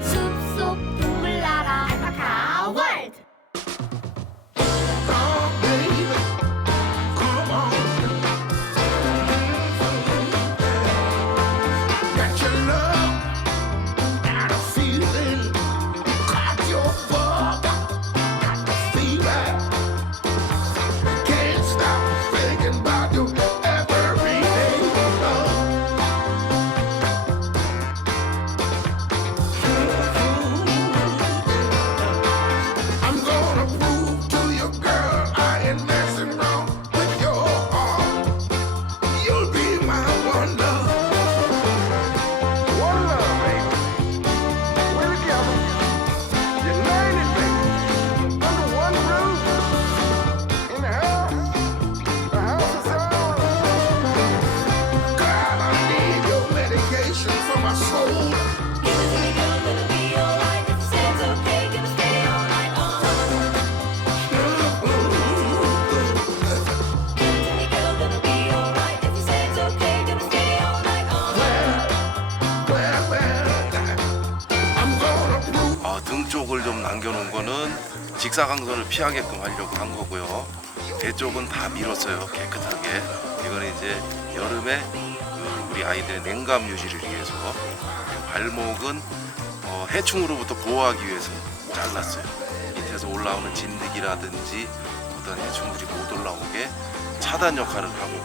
숲속 동물 나라 알파카월드. 등 쪽을 좀 남겨놓은 거는 직사광선을 피하게끔 하려고 한 거고요. 배 쪽은 다 밀었어요, 깨끗하게. 이거는 이제 여름에 우리 아이들의 냉감 유지를 위해서. 발목은 해충으로부터 보호하기 위해서 잘랐어요. 밑에서 올라오는 진드기라든지 어떤 해충들이 못 올라오게 차단 역할을 하고.